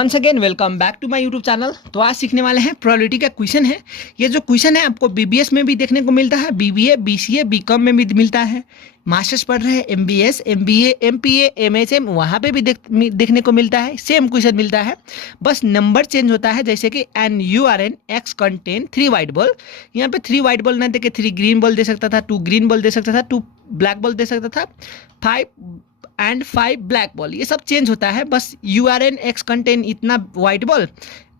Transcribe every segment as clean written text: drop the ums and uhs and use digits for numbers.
Once again welcome back to my YouTube channel. तो आज सीखने वाले हैं प्रोबेबिलिटी का क्वेश्चन है। ये जो क्वेश्चन है आपको बीबीएस में भी देखने को मिलता है, बीबीए, बीसीए, बीकॉम में भी मिलता है। मास्टर्स पढ़ रहे हैं एमबीएस, एमबीए, एमपीए, एमएचएम, वहाँ पे भी देखने को मिलता है। सेम क्वेश्चन मिलता है, बस नंबर चेंज होता है। जैसे कि an U R N X contain 3 white ball, यहाँ पे 3 वाइट बॉल ना दे के 3 ग्रीन बॉल दे सकता था, 2 ग्रीन बॉल दे सकता था, 2 ब्लैक बॉल दे सकता था, 5 ब्लैक बॉल। ये सब चेंज होता है। बस U R N X contain इतना white ball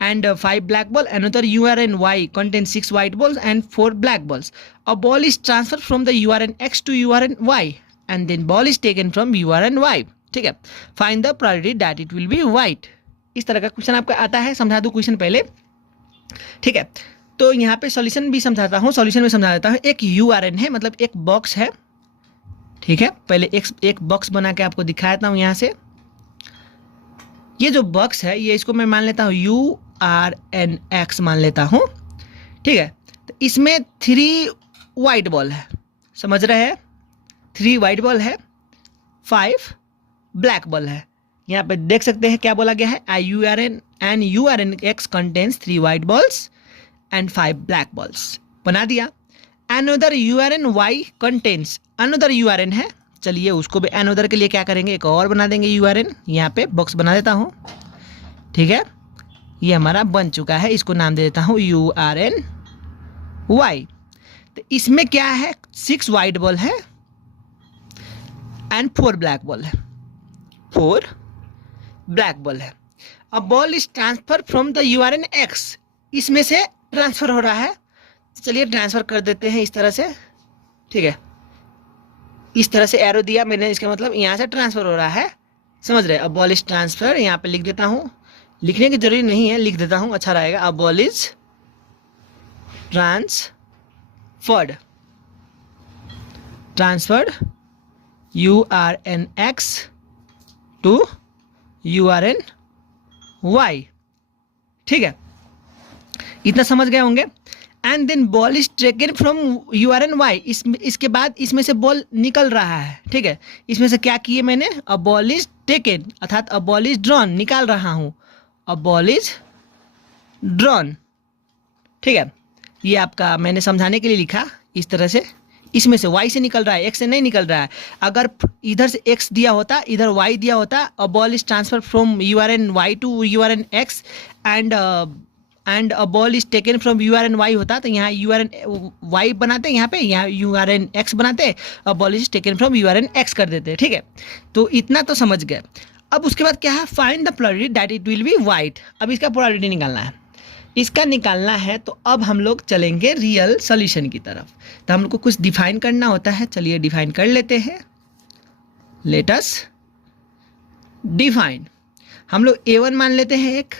and 5 black ball. Another URN-Y contains 6 white balls and 4 black balls. A ball is transferred from the URN-X to URN-Y and then ball is taken from URN-Y. ठीक है, find the probability that it will be white. इस तरह का question आपका आता है। समझा दूँ क्वेश्चन पहले, ठीक है। तो यहाँ पे सॉल्यूशन भी समझाता हूँ, सॉल्यूशन में समझा देता हूँ। एक URN है, मतलब एक बॉक्स है, ठीक है। पहले एक बॉक्स बना के आपको दिखाता हूँ। यहाँ से ये जो बॉक्स है, ये इसको मैं मान लेता हूँ URN-X मान लेता हूँ, ठीक है। तो इसमें 3 वाइट बॉल है, समझ रहे हैं। 3 वाइट बॉल है, 5 ब्लैक बॉल है। यहाँ पे देख सकते हैं क्या बोला गया है, URN-X contains 3 white balls and 5 black balls. बना दिया। Another URN-Y contains, another URN है, चलिए उसको भी अनदर के लिए क्या करेंगे, एक और बना देंगे URN। यहाँ पे बॉक्स बना देता हूँ, ठीक है। ये हमारा बन चुका है, इसको नाम दे देता हूँ URN-Y। तो इसमें क्या है, 6 वाइट बॉल है एंड 4 ब्लैक बॉल है, 4 ब्लैक बॉल है। अब ball is transfer from the URN-X, इसमें से ट्रांसफर हो रहा है। चलिए ट्रांसफर कर देते हैं इस तरह से, ठीक है। इस तरह से एरो दिया मैंने, इसका मतलब यहाँ से ट्रांसफर हो रहा है, समझ रहे। अब बॉल इज ट्रांसफर, यहाँ पे लिख देता हूँ, लिखने की जरूरी नहीं है, लिख देता हूँ, अच्छा रहेगा। अब ball is transferred URN-X to URN-Y, ठीक है। इतना समझ गए होंगे। And then ball is taken from URN-Y, इसके बाद इसमें से बॉल निकल रहा है, ठीक है। इसमें से क्या किए मैंने, अ बॉल इज टेकन अर्थात अ बॉल इज ड्रॉन, निकाल रहा हूँ, अ बॉल इज ड्रॉन, ठीक है। ये आपका मैंने समझाने के लिए लिखा इस तरह से। इसमें से Y से निकल रहा है, X से नहीं निकल रहा है। अगर इधर से X दिया होता, इधर Y दिया होता, a ball is transfer from URN-Y to URN-X and a ball is taken from URN-Y होता, तो यहाँ URN-Y बनाते, यहाँ URN-X बनाते, a ball is taken from URN-X कर देते, ठीक है। तो इतना तो समझ गए। अब उसके बाद क्या है, find the probability that it will be white. अब इसका प्रोबेबिलिटी निकालना है, इसका निकालना है। तो अब हम लोग चलेंगे रियल सॉल्यूशन की तरफ। तो हम लोग को कुछ डिफाइन करना होता है, चलिए डिफाइन कर लेते हैं। Let us define. हम लोग A1 मान लेते हैं एक,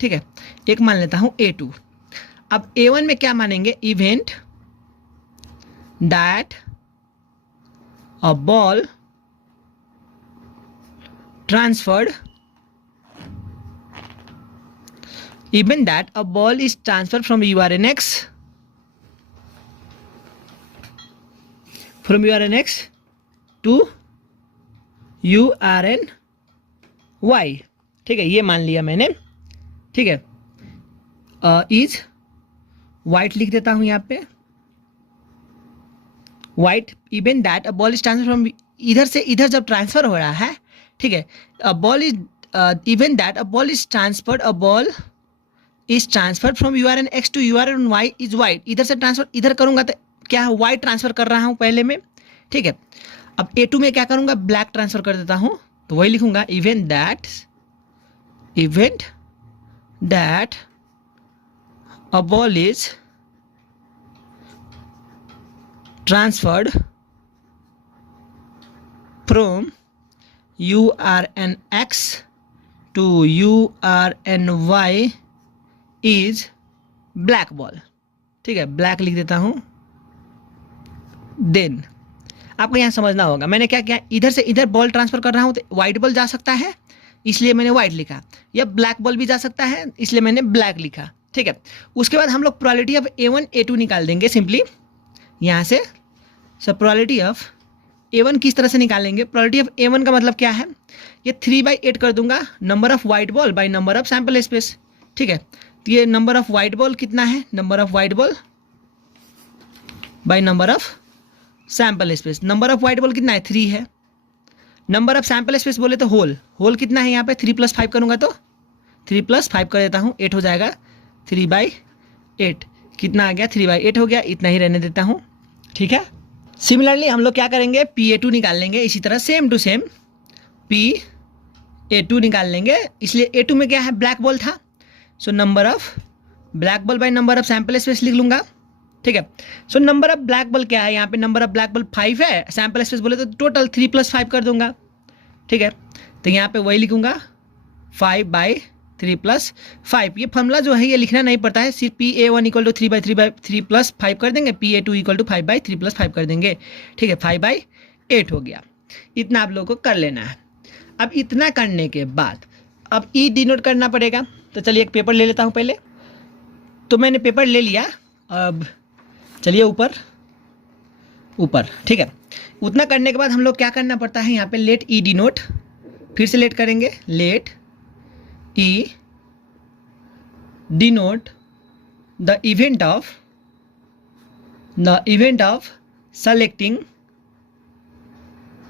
ठीक है। एक मान लेता हूं A2। अब A1 में क्या मानेंगे, event that a ball transferred, even that a ball is transferred from URN-X to URN-Y, ठीक है। ये मान लिया मैंने, ठीक है। इज वाइट लिख देता हूं यहाँ पे, white even that a ball is transfer from, इधर से इधर जब ट्रांसफर हो रहा है, ठीक है। A ball is even that a ball is transferred, a ball is transfer from URN-X to URN-Y is white. इधर से ट्रांसफर इधर करूंगा तो क्या है, वाइट ट्रांसफर कर रहा हूं पहले में, ठीक है। अब A2 में क्या करूंगा, ब्लैक ट्रांसफर कर देता हूं, तो वही लिखूंगा, event that a ball is transferred from URN-X to URN-Y is black ball, ठीक है। ब्लैक लिख देता हूं। देन आपको यहाँ समझना होगा, मैंने क्या किया, इधर से इधर बॉल ट्रांसफर कर रहा हूँ तो वाइट बॉल जा सकता है, इसलिए मैंने वाइट लिखा, या ब्लैक बॉल भी जा सकता है, इसलिए मैंने ब्लैक लिखा, ठीक है। उसके बाद हम लोग प्रोबेबिलिटी ऑफ A1 A2 निकाल देंगे सिंपली यहाँ से। सब प्रोबेबिलिटी ऑफ A1 किस तरह से निकालेंगे, प्रोबेबिलिटी ऑफ A1 का मतलब क्या है, ये 3/8 कर दूंगा number of white ball by number of sample space, ठीक है। तो ये नंबर ऑफ वाइट बॉल कितना है, number of white ball by number of sample space. Number of white ball कितना है, 3 है। नंबर ऑफ सैंपल स्पेस बोले तो होल कितना है, यहाँ पे 3 + 5 करूँगा तो 3 + 5 कर देता हूँ, 8 हो जाएगा। 3/8 कितना आ गया, 3/8 हो गया, इतना ही रहने देता हूँ, ठीक है। सिमिलरली हम लोग क्या करेंगे, PA2 निकाल लेंगे। इसी तरह सेम टू सेम PA2 निकाल लेंगे। इसलिए A2 में क्या है, ब्लैक बॉल था, so number of black ball by number of sample space लिख लूँगा, ठीक है। So number of black ball क्या है, यहाँ पे नंबर ऑफ ब्लैक बॉल 5 है, सैंपल स्पेस बोले तो टोटल 3 + 5 कर दूंगा, ठीक है। तो यहाँ पे वही लिखूंगा 5/3 + 5। ये फॉर्मूला जो है ये लिखना नहीं पड़ता है, सिर्फ PA1 = 3/3 + 5 कर देंगे, PA2 = 5/3 + 5 कर देंगे, ठीक है। 5/8 हो गया। इतना आप लोगों को कर लेना है। अब इतना करने के बाद अब E डिनोट करना पड़ेगा। तो चलिए एक पेपर ले लेता हूँ पहले। तो मैंने पेपर ले लिया। अब चलिए ऊपर, ठीक है। उतना करने के बाद हम लोग क्या करना पड़ता है, यहाँ पे लेट E डिनोट, फिर से लेट करेंगे, let E denote the event of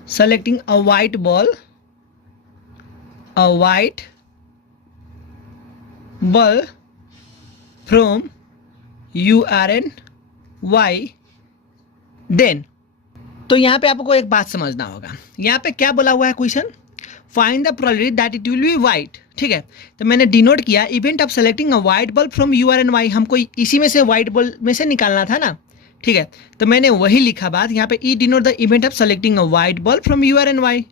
selecting a white ball from URNY then. तो यहाँ पे आपको एक बात समझना होगा, यहाँ पे क्या बोला हुआ है question, find the probability that it will be white, ठीक है। तो मैंने डिनोट किया event of selecting a white ball from URNY, हमको इसी में से वाइट बॉल में से निकालना था ना, ठीक है। तो मैंने वही लिखा बात यहाँ पे, E denote the event of selecting a white ball from URNY,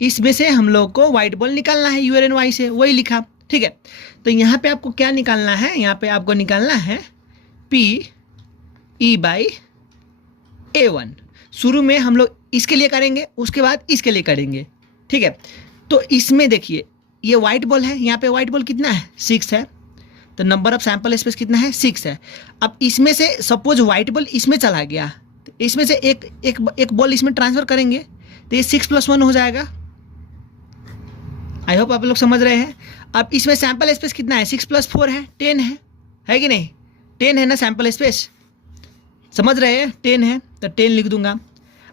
इसमें से हम लोग को वाइट बॉल निकालना है URNY से, वही लिखा, ठीक है। तो यहाँ पे आपको क्या निकालना है, यहाँ पे आपको निकालना है PE/A1। शुरू में हम लोग इसके लिए करेंगे, उसके बाद इसके लिए करेंगे, ठीक है। तो इसमें देखिए ये वाइट बॉल है, यहाँ पे वाइट बॉल कितना है, 6 है। तो नंबर ऑफ सैंपल स्पेस कितना है, 6 है। अब इसमें से सपोज वाइट बॉल इसमें चला गया, तो इसमें से एक बॉल इसमें ट्रांसफर करेंगे, तो ये 6 + 1 हो जाएगा। आई होप आप लोग समझ रहे हैं। अब इसमें सैंपल स्पेस कितना है, 6 + 4 है, 10 है कि नहीं, 10 है ना सैंपल स्पेस, समझ रहे हैं, 10 है, तो 10 लिख दूंगा।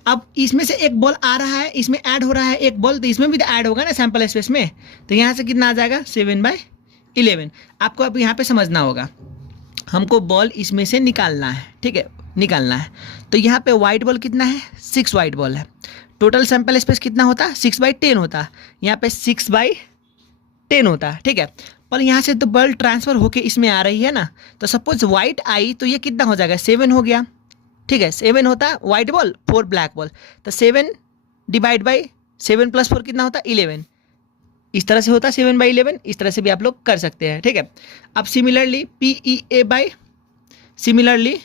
अब इसमें से एक बॉल आ रहा है, इसमें ऐड हो रहा है एक बॉल, तो इसमें भी तो ऐड होगा ना सैंपल स्पेस में, तो यहाँ से कितना आ जाएगा, 7/11। आपको अब यहाँ पे समझना होगा, हमको बॉल इसमें से निकालना है, ठीक है, निकालना है। तो यहाँ पे वाइट बॉल कितना है, 6 वाइट बॉल है। टोटल सैंपल स्पेस कितना होता है, 6/10 होता है, यहाँ पे 6/10 होता है, ठीक है। पर यहाँ से तो बॉल ट्रांसफर होके इसमें आ रही है ना, तो सपोज वाइट आई तो ये कितना हो जाएगा, 7 हो गया, ठीक है। 7 होता है वाइट बॉल, 4 ब्लैक बॉल, तो 7 / 7 + 4 कितना होता है, 11। इस तरह से होता है 7/11, इस तरह से भी आप लोग कर सकते हैं, ठीक है। अब सिमिलरली सिमिलरली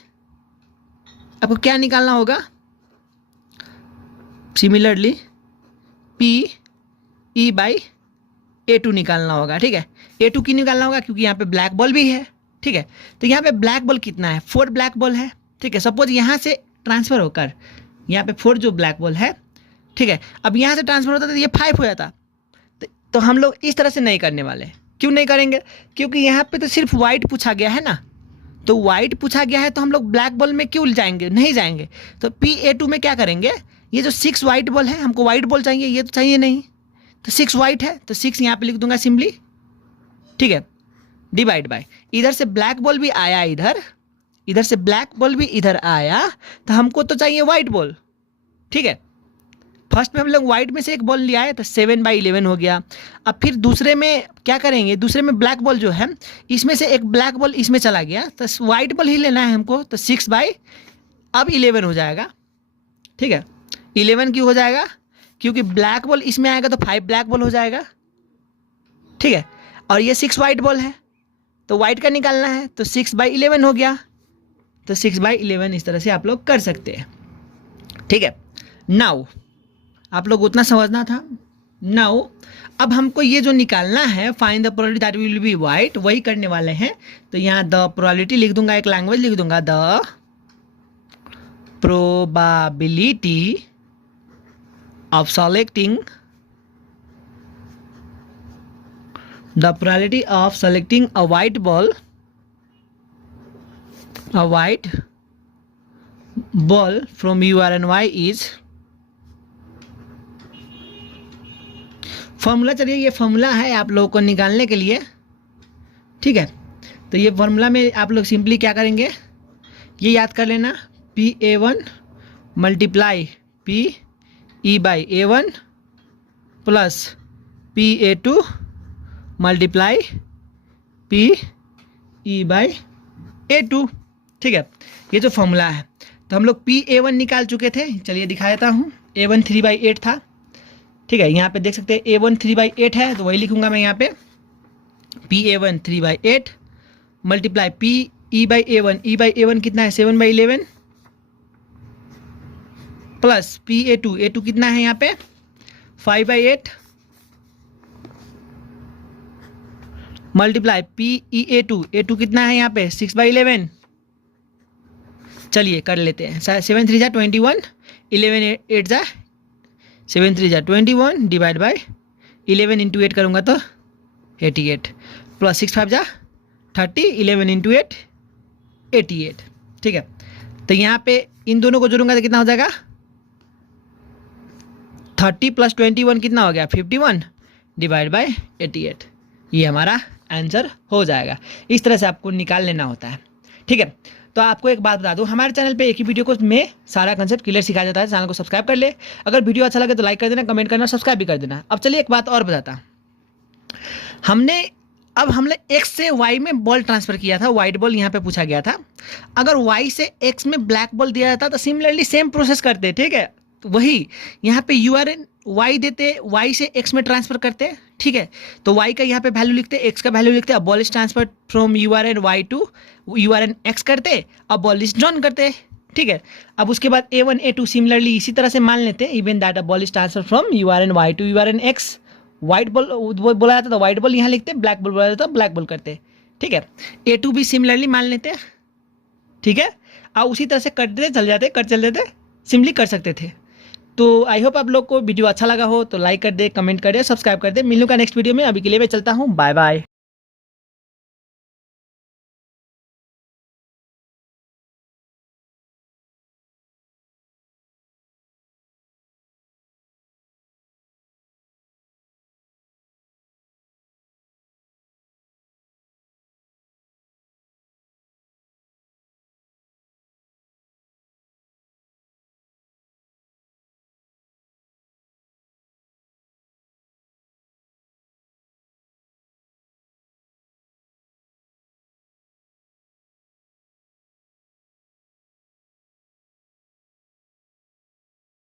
आपको क्या निकालना होगा, सिमिलरली PE/A2 निकालना होगा, ठीक है। A2 की निकालना होगा क्योंकि यहाँ पे ब्लैक बॉल भी है, ठीक है। तो यहाँ पे ब्लैक बॉल कितना है, 4 ब्लैक बॉल है, ठीक है। सपोज यहाँ से ट्रांसफर होकर यहाँ पे 4 जो ब्लैक बॉल है, ठीक है। अब यहाँ से ट्रांसफर होता तो ये 5 हो जाता। तो हम लोग इस तरह से नहीं करने वाले। क्यों नहीं करेंगे, क्योंकि यहाँ पे तो सिर्फ वाइट पूछा गया है ना, तो वाइट पूछा गया है, तो हम लोग ब्लैक बॉल में क्यों जाएंगे, नहीं जाएंगे। तो PA2 में क्या करेंगे, ये जो 6 वाइट बॉल है, हमको वाइट बॉल चाहिए, ये तो चाहिए नहीं, तो 6 वाइट है, तो 6 यहाँ पे लिख दूंगा सिंपली, ठीक है, डिवाइड बाय, इधर से ब्लैक बॉल भी आया, इधर से ब्लैक बॉल भी इधर आया, तो हमको तो चाहिए वाइट बॉल, ठीक है। फर्स्ट में हम लोग वाइट में से एक बॉल लिया है, तो 7/11 हो गया। अब फिर दूसरे में क्या करेंगे, दूसरे में ब्लैक बॉल जो है, इसमें से एक ब्लैक बॉल इसमें चला गया, तो वाइट बॉल ही लेना है हमको, तो 6/11 हो जाएगा, ठीक है। 11 क्यों हो जाएगा, क्योंकि ब्लैक बॉल इसमें आएगा तो 5 ब्लैक बॉल हो जाएगा, ठीक है। और ये 6 वाइट बॉल है, तो वाइट का निकालना है, तो 6/11 हो गया, तो 6/11 इस तरह से आप लोग कर सकते हैं, ठीक है। नाउ आप लोग उतना समझना था। नाउ अब हमको ये जो निकालना है, find the probability that will be white, वही करने वाले हैं। तो यहाँ द प्रोबेबिलिटी लिख दूंगा, एक लैंग्वेज लिख दूंगा, the probability of selecting the probability of selecting a white ball from U R N Y is, formula, चलिए ये फॉर्मूला है आप लोगों को निकालने के लिए, ठीक है। तो ये फॉर्मूला में आप लोग सिंपली क्या करेंगे, ये याद कर लेना, PA1 multiply PE/A1 plus PA2 multiply PE/A2, ठीक है। ये जो फॉर्मूला है, तो हम लोग PA1 निकाल चुके थे, चलिए दिखा देता हूँ। A1 3/8 था, ठीक है। यहाँ पे देख सकते हैं A1 3/8 है, तो वही लिखूंगा मैं यहाँ पे, PA1 3/8 मल्टीप्लाई PE/A1, E/A1 कितना है 7/11 प्लस PA2 कितना है यहाँ पे 5/8 मल्टीप्लाई PE/A2 कितना है यहाँ पे 6/11। चलिए कर लेते हैं, 7 3 जा 21, 11 8 जा 7 3 जा 21 डिवाइड बाई 11 इंटू 8 करूँगा तो 88 प्लस 6 5 जा 30, 11 इंटू 8 88, ठीक है। तो यहाँ पे इन दोनों को जोड़ूंगा तो कितना हो जाएगा 30 प्लस 21 कितना हो गया 51 डिवाइड बाई 88, ये हमारा आंसर हो जाएगा। इस तरह से आपको निकाल लेना होता है, ठीक है। तो आपको एक बात बता दूं, हमारे चैनल पे एक ही वीडियो को में सारा कंसेप्ट क्लियर सिखाया जाता है। चैनल को सब्सक्राइब कर ले, अगर वीडियो अच्छा लगे तो लाइक कर देना, कमेंट करना, सब्सक्राइब भी कर देना। अब चलिए एक बात और बताता, हमने x से y में बॉल ट्रांसफर किया था, वाइट बॉल यहाँ पे पूछा गया था। अगर y से x में ब्लैक बॉल दिया जाता तो सिमिलरली सेम प्रोसेस करते, ठीक है। तो वही यहाँ पे URN y देते, y से x में ट्रांसफर करते, ठीक है। तो y का यहाँ पे वैल्यू लिखते, x का वैल्यू लिखते, अब ball is transfer from URN y to URN x करते, अब बॉल इज ड्रॉन करते, ठीक है। अब उसके बाद A1 A2 सिमिलरली इसी तरह से मान लेते, even that a ball is transfer from URN y to URN x। White ball बोला जाता तो वाइट बॉल यहाँ लिखते, ब्लैक बॉल बोला जाता ब्लैक बॉल करते, ठीक है। A2 भी सिमिलरली मान लेते, ठीक है। अब उसी तरह से करते चल जाते सिंपली कर सकते थे। तो आई होप आप लोग को वीडियो अच्छा लगा हो तो लाइक कर दे, कमेंट कर दे, सब्सक्राइब कर दे। मिलूंगा नेक्स्ट वीडियो में, अभी के लिए मैं चलता हूँ, बाय बाय।